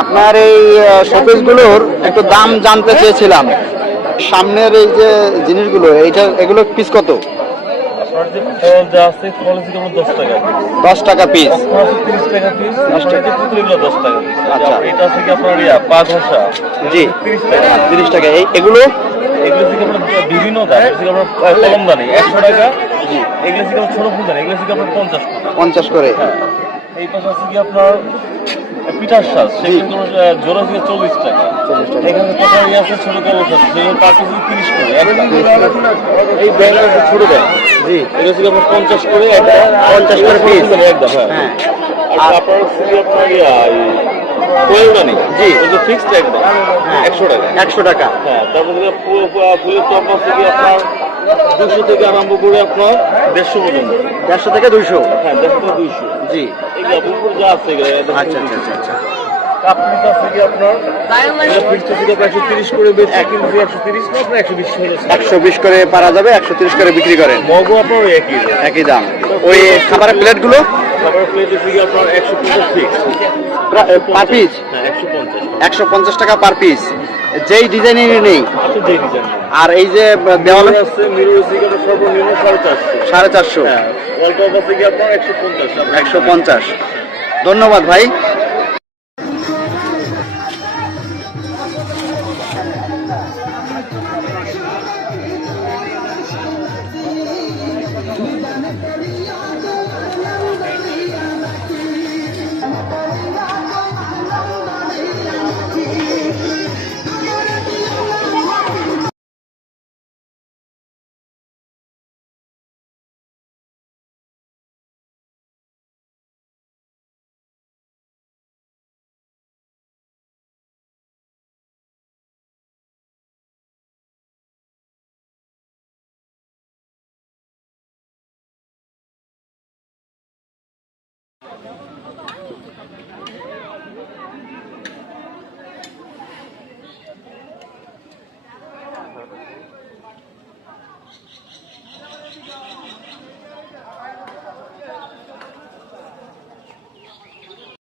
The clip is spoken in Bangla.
আপনার এই শোপিসগুলোর একটু দাম জানতে চেয়েছিলাম। সামনের এই যে জিনিসগুলো এইটা এগুলো পিস কত? দশ টাকা পিস আচ্ছা। এটা আছে আপনার ইয়া পা ঘষা জি। তিরিশ টাকা। এই এগুলো? এগুলো থেকে আপনার বিভিন্ন দাম। এগুলো থেকে আপনার কলমদানি একশো টাকা। এগুলো থেকে ছোট ফুলদানি। এগুলো থেকে আপনার পঞ্চাশ পঞ্চাশ করে। এই পাশে আছে কি আপনার পিঠার শ্বাস সেগুলো আহ, জোড়া থেকে চল্লিশ টাকা। এখানে ইয়ে আছে ছোট কালো শ্বাস সেগুলো পার কেজি তিরিশ করে এই ব্যাগ। আছে ছোট ব্যাগ। জি। এগুলো থেকে আপনার পঞ্চাশ করে একটা পঞ্চাশ করে piece। একদম হ্যাঁ। হ্যাঁ। আর আপনার হচ্ছে কি আপনার ইয়া জি। ওগুলো ফিক্সড একদম। একশো টাকা। একশো টাকা। হ্যাঁ তারপর ফুলের টপ আছে কি আপনার দুশো থেকে আরম্ভ করে আপনার দেড়শো পর্যন্ত। দেড়শো থেকে দুইশো? হ্যাঁ দেড়শো থেকে দুইশো। জি। এগুলো যা আছে আচ্ছা আচ্ছা আচ্ছা আচ্ছা। কি আপনার? আছে কি একশো করে বিশ করে পারা যাবে একশো তিরিশ করে বিক্রি করেন মগও আপনার ওই একই একই দাম। ওই খাবারের প্লেটগুলো? প্লেট কি আপনার একশো পঞ্চাশ ফিক্স পার পিস হ্যাঁ একশো পঞ্চাশ। একশো পঞ্চাশ টাকা পার পিস যেই ডিজাইনের নেই। আর এই যে দেওয়ালে সর্বনিম্ন সাড়ে চারশো। একশো পঞ্চাশ। ধন্যবাদ ভাই।